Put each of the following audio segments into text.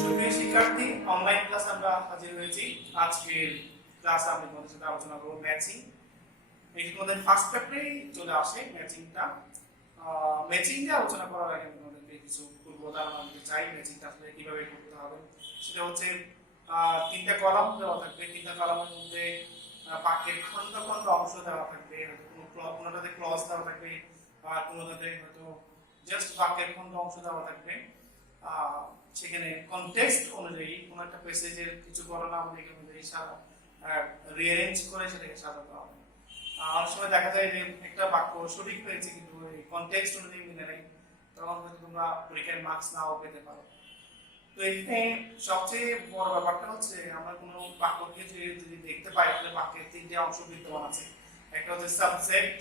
সুপ্রিয় শিক্ষার্থী, online class আমরা হাজির হয়েছি। আজকের ক্লাসে আমি তোমাদের সাথে আলোচনা করব ম্যাচিং। এই তোমাদের ফার্স্ট চ্যাপ্টারেই চলে আসে ম্যাচিংটা। ম্যাচিং নিয়ে আলোচনা করার আগে আমি তোমাদেরকে কিছু পূর্ব ধারণা দিতে চাই ম্যাচিংটা আসলে কিভাবে করতে হবে। সেটা হচ্ছে তিনটা কলাম দেওয়া থাকবে, তিনটা কলামের মধ্যে বাক্যের খন্ড খন্ড অংশ দেওয়া থাকবে, কোনোটাতে ক্লজ দেওয়া থাকবে আর কোনোটাতে হয়তো জাস্ট বাক্যের খন্ড অংশ দেওয়া থাকবে। সেখানে কনটেক্সট অনুযায়ী কোনো একটা প্যাসেজের কিছু ঘটনা আমাদের অনুযায়ী রিঅ্যারেঞ্জ করে সেটাকে সাজাতে হবে। অনেক সময় দেখা যায় যে একটা বাক্য সঠিক হয়েছে কিন্তু কনটেক্সট অনুযায়ী মিলে নেই, তখন হয়তো তোমরা পরীক্ষায় মার্কস নাও পেতে পারো। তো এখানে সবচেয়ে বড় ব্যাপারটা হচ্ছে আমরা কোনো বাক্যকে যদি দেখতে পাই তাহলে বাক্যের তিনটে অংশ বিদ্যমান আছে। একটা হচ্ছে সাবজেক্ট,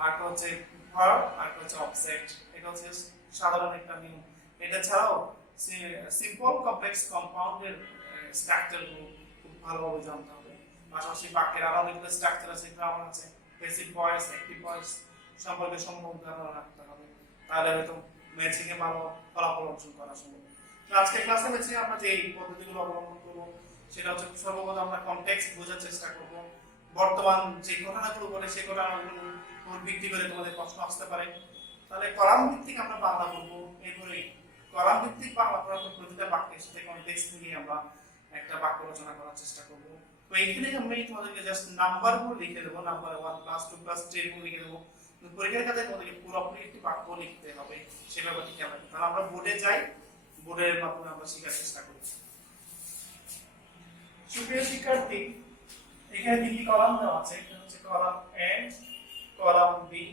আরেকটা হচ্ছে ভার্ব, আরেকটা হচ্ছে অবজেক্ট। এটা হচ্ছে সাধারণ একটা নিয়ম। এটা ছাড়াও সিম্পল কমপ্লেক্স কম্পাউন্ডের স্ট্রাকচারগুলো খুব ভালোভাবে জানতে হবে। পাশাপাশি বাক্যের আরো অনেকগুলো স্ট্রাকচার আছে, গ্রামার আছে, প্যাসিভ ভয়েস, অ্যাক্টিভ ভয়েস সম্পর্কে সম্পূর্ণ ধারণা রাখতে হবে। তাহলে হয়তো ম্যাচিং এ ভালো ফলাফল অর্জন করা সম্ভব। আজকের ক্লাসে হচ্ছে আমরা যে পদ্ধতিগুলো অবলম্বন করব সেটা হচ্ছে সর্বপ্রথম আমরা কনটেক্সট বোঝার চেষ্টা করব। বর্তমান যে ঘটনাগুলো ঘটে সেই ঘটনাগুলোর উপর ভিত্তি করে তোমাদের প্রশ্ন আসতে পারে। তাহলে কলাম ভিত্তিক আমরা বাংলা বলবো, এরপরে কলাম ভিত্তিক বাংলা পড়ার পর প্রতিটা বাক্যের সাথে কনটেক্সট মিলিয়ে আমরা একটা বাক্য রচনা করার চেষ্টা করব। তো এইখানে আমি তোমাদেরকে জাস্ট নাম্বারগুলো লিখে দেবো, নাম্বার 1 ক্লাস 2 ক্লাস 3 লিখে দেবো। পরীক্ষার খাতায় তোমাদেরকে পুরোপুরি একটি বাক্য লিখতে হবে, সে ব্যাপারটি খেয়াল রাখবে। তাহলে আমরা বোর্ডে যাই, বোর্ডের মাধ্যমে আমরা শেখার চেষ্টা করি। সুপ্রিয় শিক্ষার্থী, এখানে তিনটি কলাম দেওয়া আছে। এটা হচ্ছে column A, column B,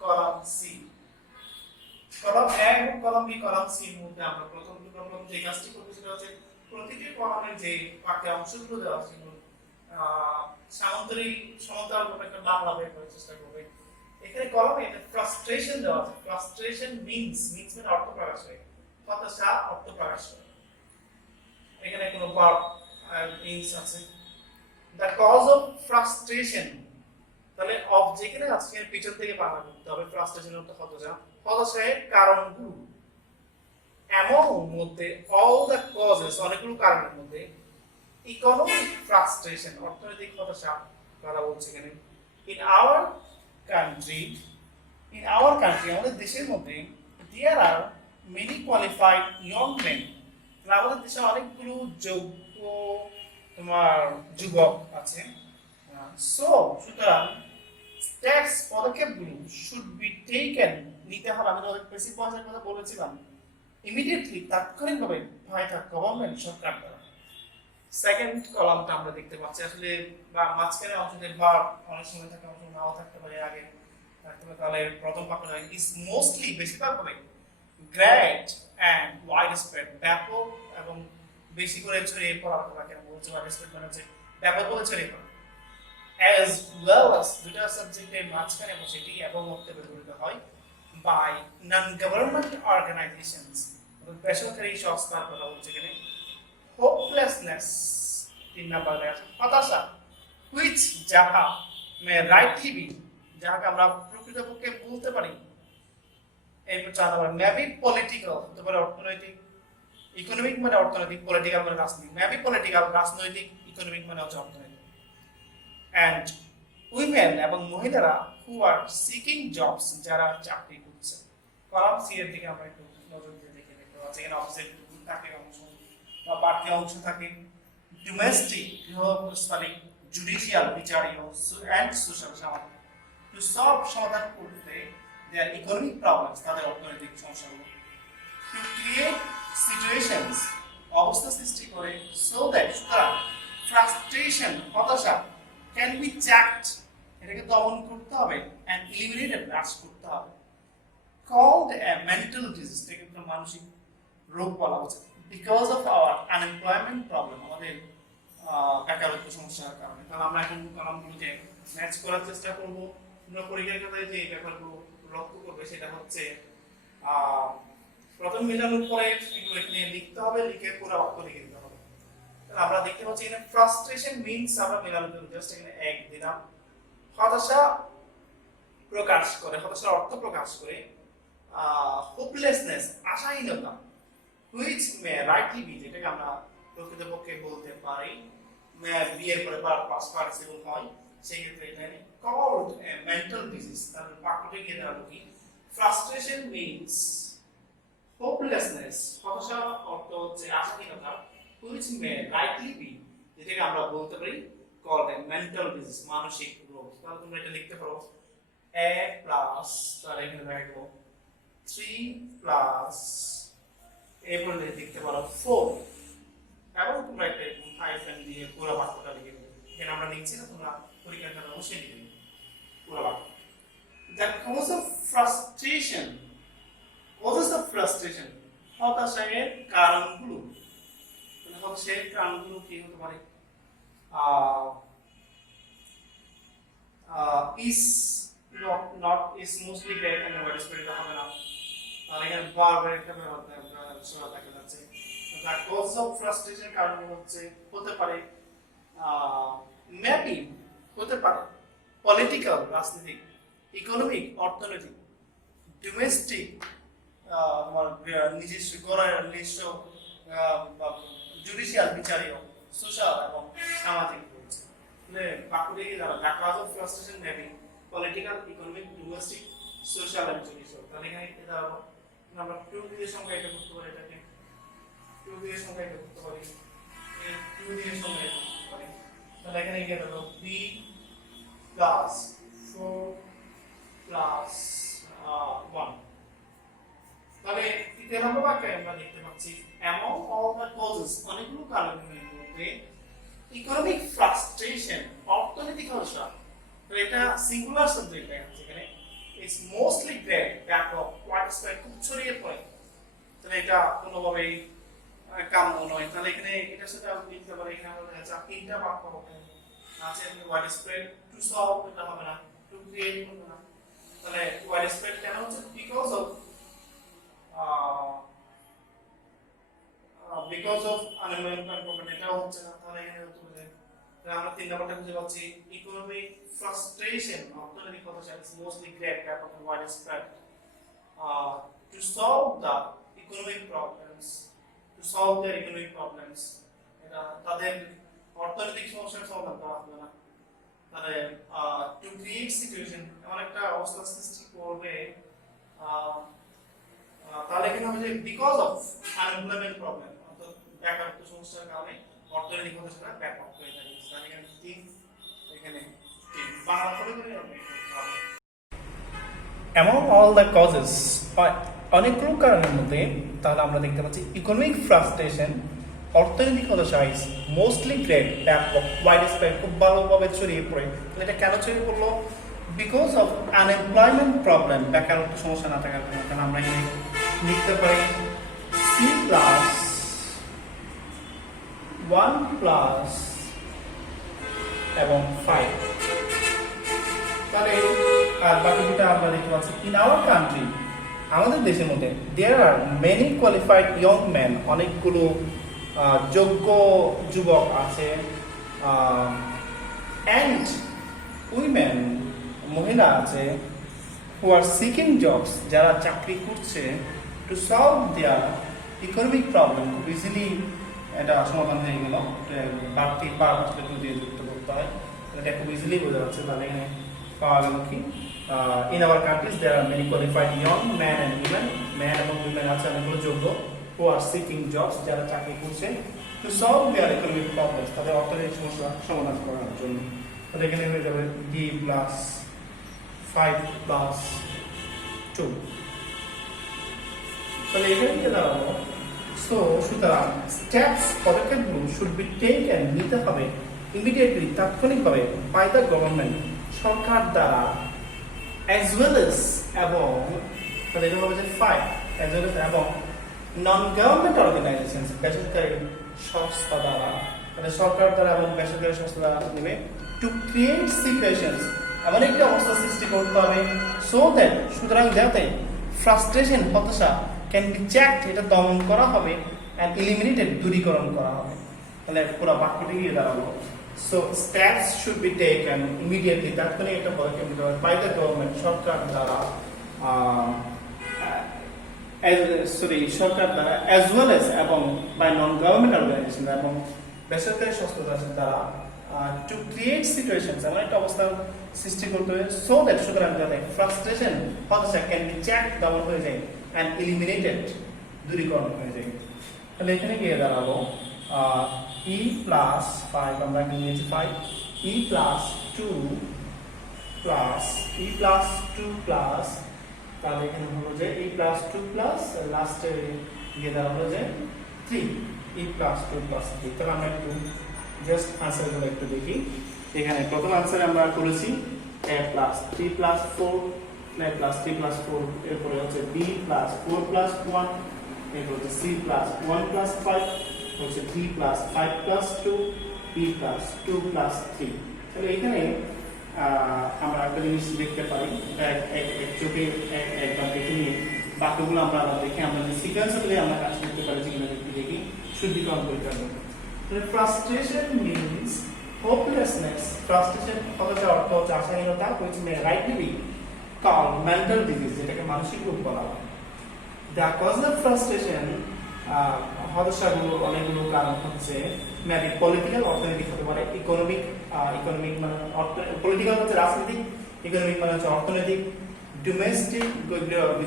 column C. Column A এবং কলাম বি, কলাম সি এর মধ্যে আমরা প্রথম যে কাজটি করব সেটা হচ্ছে প্রতিটি কলামের যে বাক্যের অংশগুলো দেওয়া আছে সামান্তরিক সমান্তরালভাবে একটা বাংলা বের করার চেষ্টা করবে। এখানে কলামে একটা ফ্রাস্ট্রেশন দেওয়া আছে। ফ্রাস্ট্রেশন মিন্স মানে অর্থ প্রকাশ করে, হতাশা অর্থ প্রকাশ করে। এখানে কোনো ভার্ব মিন্স আছে। দ্য কজ অফ ফ্রাস্ট্রেশন, তাহলে অফ যেখানে আছে পিছন থেকে বাংলা করতে হবে। ফ্রাস্ট্রেশন অর্থ হতাশা, হতাশার কারণগুলো। এমন মধ্যে অল দ্য কজেস, অনেকগুলো কারণের মধ্যে ইকোনমিক ফ্রাস্ট্রেশন, অর্থনৈতিক হতাশা কথা বলছে এখানে। ইন আওয়ার কান্ট্রি, আমাদের দেশের মধ্যে there are many qualified young men, আমাদের দেশে অনেকগুলো যোগ্য তোমার যুবক আছে। সো সুতরাং স্টেপস, পদক্ষেপগুলো শুড বি টেকেন, নিতে হবে। আমি তোমাদের প্যাসিভ ভয়েসের কথা বলেছিলাম, ইমিডিয়েটলি, তাৎক্ষণিকভাবে, বাই দ্য গভর্নমেন্ট, সরকার দ্বারা। সেকেন্ড কলামটা আমরা দেখতে পাচ্ছি আসলে বা মাঝখানে অংশে ভার্ব অনেক সময় থাকে, অনেক সময় নাও থাকতে পারে, আগে থাকতে পারে। তাহলে প্রথম বাক্যটা ইজ মোস্টলি, বেশিরভাগ হবে গ্রেট অ্যান্ড ওয়াইড স্প্রেড, ব্যাপক এবং বেশি করে ছড়িয়ে পড়া কথা কেন বলছে। ওয়াইড স্প্রেড মানে হচ্ছে ব্যাপক করে ছড়িয়ে পড়া। as well as, দুটো সাবজেক্টের মাঝখানে বসে এটি এবং অর্থে ব্যবহৃত হয় by non-government organizations, বেসরকারি সংস্থার কথা বলছে এখানে। hopelessness, 3 নম্বরে আছে হতাশা, which যাহা may rightly be, যাহাকে আমরা প্রকৃতপক্ষে বলতে পারি। এরপর 4 নম্বর maybe political, হতে পারে অর্থনৈতিক। ইকোনমিক মানে অর্থনৈতিক, পলিটিক্যাল মানে রাজনৈতিক। maybe political, রাজনৈতিক, ইকোনমিক মানে হচ্ছে অর্থনৈতিক। and women, এবং মহিলারা who are seeking jobs, যারা চাকরি খুঁজছে। কলাম সি এর দিকে আমরা একটু নজর দিয়ে দেখতে পাচ্ছি। এখানে অবজেক্ট থাকে অংশ বা বাক্য অংশ থাকে। ডোমেস্টিক, গৃহস্থালিক, জুডিশিয়াল, বিচারীয়, এন্ড সোশ্যাল, সামাজিক। টু সলভ, সমাধান করতে, দেয়ার ইকোনমিক প্রবলেমস, তাদের অর্থনৈতিক সমস্যাগুলো। টু ক্রিয়েট সিচুয়েশনস, অবস্থা সৃষ্টি করে। সো দ্যাট, সুতরাং ফ্রাস্ট্রেশন, হতাশা can be checked, এটাকে দমন করতে হবে, and eliminated, হ্রাস করতে হবে। called a mental disease, এটাকে একটা মানসিক রোগ বলা হচ্ছে। because of our unemployment problem, আমাদের বেকারত্ব সমস্যার কারণে। তাহলে আমরা এখন কলামগুলোকে ম্যাচ করার চেষ্টা করব। আমরা পরীক্ষার খাতায় যে ব্যাপারগুলো লক্ষ্য করবে সেটা হচ্ছে প্রথম মিলানোর পরে এগুলো এখানে লিখতে হবে, লিখে পুরো বাক্য লিখে দিতে হবে। আমরা দেখতে পাচ্ছি এখানে ফ্রাস্ট্রেশন মিন্স আমরা মেলানো জন্য জাস্ট এখানে এক দিলাম। হতাশা প্রকাশ করে, হতাশার অর্থ প্রকাশ করে। হোপলেসনেস, আশাহীনতা হুইচ মে রাইটলি বি, যেটাকে আমরা প্রকৃতপক্ষে বলতে পারি বিয়ের পরে পাস্ট পার্টিসিপল হয়, সেই ক্ষেত্রে এটা কল্ড এ মেন্টাল ডিজিজ। তাহলে বাক্যটা গিয়ে দাঁড়ালো কি, ফ্রাস্ট্রেশন মিন্স হোপলেসনেস, হতাশা অর্থ হচ্ছে আশাহীনতা, হুইচ মে রাইটলি বি, যেটাকে আমরা বলতে পারি কল্ড এ মেন্টাল ডিজিজ, মানসিক রোগ। তাহলে তোমরা এটা লিখতে পারো a প্লাস, তাহলে এখানে রাখবো 3 প্লাস এরপর লিখতে পারো 4, এবং তোমরা এটা হাইফেন দিয়ে পুরো বাক্যটা লিখে দেবে। এখানে আমরা লিখছি না, তোমরা পরীক্ষার খাতায় অবশ্যই লিখে দেবে পুরো বাক্য। The cause of frustration, what is the frustration? হতাশার কারণগুলো, হতাশার কারণগুলো কি হতে পারে? Is not is mostly great and what is pretty হবে না, আর এখানে বারবার একটা ব্যাপার দেখা যাচ্ছে। The cause of frustration কারণ হচ্ছে হতে পারে মেবি, হতে পারে পলিটিক্যাল, রাজনৈতিক, ইকোনমিক, অর্থনৈতিক, ডোমেস্টিক, আমার নিজস্ব নিজস্ব জুডিশিয়াল, বিচারীয়, সোশ্যাল এবং সামাজিক রয়েছে। বাক্য দেখে যারা the cause of frustration may be political, economic, domestic, social and judicial। তাহলে এখানে এটা আমরা 2 দিয়ে সংজ্ঞায়িত করতে পারি, এটাকে 2 দিয়ে সংজ্ঞায়িত করতে পারি, 2 দিয়ে সংজ্ঞায়িত করতে পারি। তাহলে এখানে গিয়ে দাও b plus 4 plus 1। তাহলে তৃতীয় নম্বর বাক্যে আমরা দেখতে পাচ্ছি among all the causes, অনেকগুলো কারণের মধ্যে ইকোনমিক ফ্রাস্ট্রেশন, অর্থনৈতিক হতাশা, তো এটা সিঙ্গুলার সাবজেক্ট দেখাচ্ছে এখানে, ইটস মোস্টলি গ্রেট ব্যাপক ওয়াইডস্প্রেড, খুব ছড়িয়ে পড়ে। তাহলে এটা কোনোভাবে কাম্য নয়। তাহলে এখানে এটার সাথে আমরা লিখতে পারি, এখানে আমরা দেখা যাচ্ছে তিনটা বাক্য হবে আছে, ওয়াইডস্প্রেড টু সলভ, এটা হবে না, টু ক্রিয়েট হবে না। তাহলে ওয়াইডস্প্রেড কেন হচ্ছে? বিকজ অফ আনএমপ্লয়মেন্ট প্রবলেম, এটা হচ্ছে না। তাহলে এখানে হচ্ছে আমরা 3 নম্বরটা খুঁজে পাচ্ছি ইকোনমিক ফ্রাস্ট্রেশন, অর্থনৈতিক হতাশা, ইজ মোস্টলি গ্রেট ব্যাপক widespread to solve the economic problems, to solve their economic problems, এটা তাদের অর্থনৈতিক সমস্যার সমাধান করা হবে না। তাহলে টু ক্রিয়েট সিচুয়েশন, এমন একটা অবস্থা সৃষ্টি করবে, তাহলে এখানে হবে যে বিকজ অফ আনএমপ্লয়মেন্ট প্রবলেম, অর্থাৎ বেকারত্ব সমস্যার কারণে অর্থনৈতিক হতাশা ব্যাপক হয়ে থাকে। তাহলে এখানে 3, এখানে 3 বাংলা করে হবে। Among all the causes, অনেকগুলো কারণের মধ্যে তাহলে আমরা দেখতে পাচ্ছি ইকোনমিক ফ্রাস্ট্রেশন, অর্থনৈতিক হতাশা, ইজ মোস্টলি গ্রেট ব্যাপক ওয়াইডস্প্রেড, খুব ভালোভাবে ছড়িয়ে পড়ে। এটা কেন ছড়িয়ে পড়লো? বিকজ অফ আনএমপ্লয়মেন্ট প্রবলেম, বেকারত্ব সমস্যা না থাকার কারণে। তাহলে আমরা এখানে লিখতে পারি c প্লাস 1 প্লাস এবং 5। তাহলে আর বাকি দুটো আমরা দেখতে পাচ্ছি ইন আওয়ার কান্ট্রি, আমাদের দেশের মধ্যে there are many qualified young man, অনেকগুলো যোগ্য যুবক আছে, অ্যান্ড উইমেন, মহিলা আছে, হু আর সিকিং জবস, যারা চাকরি করছে, two solve their economic problem, খুব ইজিলি এটা সমাধান হয়ে গেল। বাড়তি পার্টকে দিয়ে যুক্ত করতে হয়, এটা খুব ইজিলি বোঝা যাচ্ছে। তাহলে এখানে পাওয়া গেল কি, in our countries there are many qualified young man and women, man এবং উইমেন আছে অনেকগুলো যোগ্য, হু আর সিকিং জবস, যারা চাকরি করছে, two solve their economic problems, তাদের অর্থনৈতিক সমস্যা সমাধান করার জন্য। তাহলে এখানে হয়ে যাবে d প্লাস 5 প্লাস 2। তাহলে এখানে কি দাঁড়াবো? সুতরাং স্টেপস, পদক্ষেপগুলো শুড বি টেকেন, নিতে হবে, ইমিডিয়েটলি, তাৎক্ষণিকভাবে, বাই দ্য গভর্নমেন্ট, সরকার দ্বারা, অ্যাজ ওয়েল এস, এবং তাহলে এটা হবে যে 5, অ্যাজ ওয়েল এস এবং নন গভর্নমেন্ট অর্গানাইজেশন, বেসরকারি সংস্থা দ্বারা, তাহলে সরকার দ্বারা এবং বেসরকারি সংস্থা দ্বারা নেবে, টু ক্রিয়েট সিচুয়েশনস, এমন একটা অবস্থা সৃষ্টি করতে হবে, সো দ্যাট, সুতরাং যাতে ফ্রাস্ট্রেশন, হতাশা, ক্যান বি চেকড, এটা দমন করা হবে, অ্যান্ড এলিমিনেটেড, দূরীকরণ করা হবে। তাহলে পুরো বাক্যটি গিয়ে দাঁড়ালো, so steps should be taken immediately, তাৎক্ষণিক একটা পদক্ষেপ নিতে হবে, বাই দ্য গভর্নমেন্ট, সরকার দ্বারা, সরকার দ্বারা অ্যাজ ওয়েল এজ এবং বাই নন গভর্নমেন্ট অর্গানাইজেশন এবং বেসরকারি সংস্থা আছে দ্বারা টু ক্রিয়েট সিচুয়েশনস এমন একটা অবস্থা সৃষ্টি করতে হবে সো দ্যাট সুতরাং যাতে ফ্রাস্ট্রেশন হতাশা ক্যান বি চেক দমন হয়ে যায় অ্যান্ড এলিমিনেটেড দূরীকরণ হয়ে যায়। তাহলে এখানে গিয়ে দাঁড়াবো ই প্লাস 5 আমরা নিয়েছি 5 ই plus 2 plus E plus 2 plus তাহলে এখানে হলো যে ই প্লাস 2 প্লাস লাস্টে গিয়ে দাঁড়াবো যে 3 ই প্লাস 2 প্লাস 3। তাহলে আমরা একটু জাস্ট আনসারগুলো একটু দেখি। এখানে প্রথম আনসার আমরা করেছি a plus 3 plus 4 a plus 3 plus 4 এরপরে হচ্ছে b প্লাস 4 প্লাস 1 এরপর হচ্ছে c প্লাস 1 প্লাস 5 হচ্ছে 3 plus 5 plus 2 e plus 2 plus 3। তাহলে এখানে আমরা একটা জিনিস দেখতে পারি এক চোখে একবার দেখে নিয়ে বাক্যগুলো আমরা দেখে আমরা যে সিকোয়েন্স অনুযায়ী আমরা কাজ করতে পারছি কিনা দেখি শুদ্ধিকরণ করতে হবে। Frustration means hopelessness. Frustration হচ্ছে অর্থ হচ্ছে আশাহীনতা, which may rightly be called mental disease, যেটাকে মানসিক রোগ বলা হয়। The cause of frustration হতাশাগুলো অনেকগুলো কারণ হচ্ছে মেবি পলিটিক্যাল, অর্থনৈতিক হতে পারে, ইকোনমিক মানে পলিটিক্যাল হচ্ছে রাজনৈতিক, ইকোনমিক মানে হচ্ছে অর্থনৈতিক, ডোমেস্টিক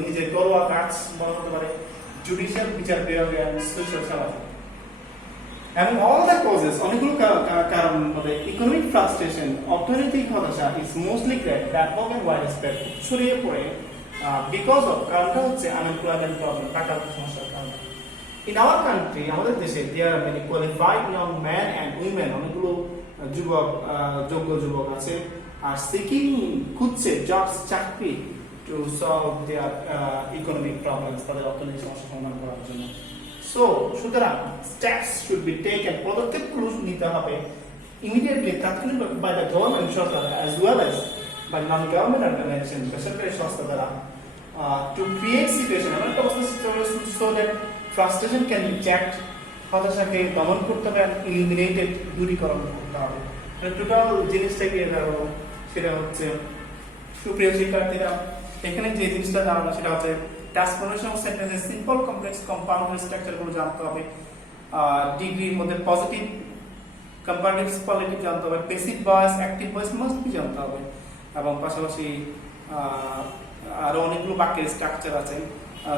নিজের ঘরোয়া কাজ মনে হতে পারে, জুডিশিয়াল বিচার বিভাগীয়, সোশ্যাল সামাজিক। এবং all the causes অনেকগুলো কারণ মধ্যে ইকোনমিক ফ্রাস্ট্রেশন অর্থনৈতিক হতাশা ইজ মোস্টলি গ্রেট ব্যাপক এন্ড ওয়াইড স্প্রেড ছড়িয়ে পড়ে বিকজ অফ কারণটা হচ্ছে আনএমপ্লয়মেন্ট প্রবলেম, টাকার সমস্যার কারণে। ইন আওয়ার কান্ট্রি আমাদের দেশে there are many qualified young man and women, অনেকগুলো যুবক যোগ্য যুবক আছে আর সিকিং খুঁজছে জবস চাকরি to solve their economic problems, তাদের অর্থনৈতিক সমস্যা সমাধান করার জন্য। So, সুতরাং steps should be taken, পদক্ষেপগুলো নিতে হবে immediately তাৎক্ষণিক by the government Sarkar as well as by non-government organization, বেসরকারি সংস্থা দ্বারা to create situation এমন একটা অবস্থা সৃষ্টি হবে so that frustration can be checked, হতাশাকে দমন করতে হবে and eliminated, দূরীকরণ করতে হবে। টোটাল জিনিসটাকে দাঁড়াবো সেটা হচ্ছে সুপ্রিয় শিক্ষার্থীরা এখানে যে জিনিসটা দাঁড়ানো সেটা হচ্ছে transformation of sentences simple complex compound স্ট্রাকচারগুলো জানতে হবে, ডিগ্রির মধ্যে পজিটিভ কম্পারেটিভ কোয়ালিটি জানতে হবে, passive voice active voice must be জানতে হবে এবং পাশাপাশি আরো অনেকগুলো বাক্যের স্ট্রাকচার আছে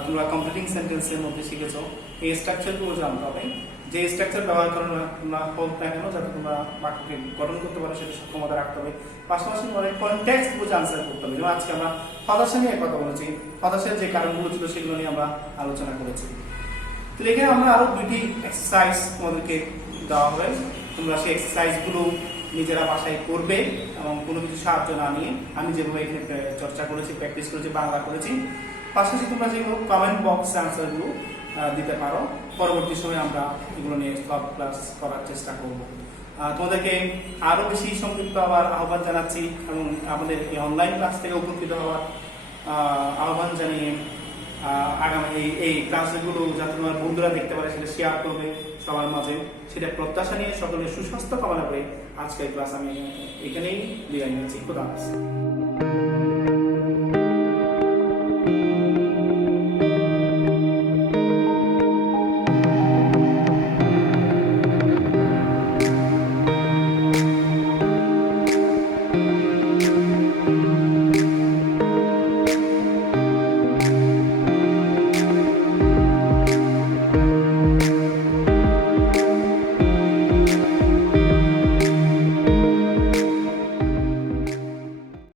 তোমরা কমপ্লিটিং সেন্টেন্সের মধ্যে শিখেছো, এই স্ট্রাকচারগুলো জানতে হবে। যে স্ট্রাকচার ব্যবহার করো না হোক না কেন যাতে তোমরা বাক্যকে গঠন করতে পারো সেটা সক্ষমতা রাখতে হবে। পাশাপাশি অনেক কনটেক্সট বুঝে আনসার করতে হবে। যেমন আজকে আমরা হতাশা নিয়ে কথা বলেছি, হতাশার যে কারণগুলো ছিল সেগুলো নিয়ে আমরা আলোচনা করেছি। তো এখানে আমরা আরো দুইটি এক্সারসাইজ তোমাদেরকে দেওয়া হবে, তোমরা সেই এক্সারসাইজগুলো নিজেরা বাসায় করবে এবং কোনো কিছু সাহায্য না নিয়ে। আমি যেভাবে এখানে চর্চা করেছি, প্র্যাকটিস করেছি, বাংলা করেছি, পাশাপাশি তোমরা যেগুলো কমেন্ট বক্সে আনসারগুলো দিতে পারো। পরবর্তী সময়ে আমরা এগুলো নিয়ে সব ক্লাস করার চেষ্টা করব। তোমাদেরকে আরো বেশি সংযুক্ত হওয়ার আহ্বান জানাচ্ছি এবং আমাদের এই অনলাইন ক্লাস থেকে উপকৃত হওয়ার আহ্বান জানিয়ে আগামী এই ক্লাসগুলো যাতে তোমার বন্ধুরা দেখতে পারে সেটা শেয়ার করবে সবার মাঝে, সেটা প্রত্যাশা নিয়ে সকলের সুস্বাস্থ্য কামনা করে আজকের ক্লাস আমি এখানেই বিদায় নিচ্ছি। খোদা হাফেজ।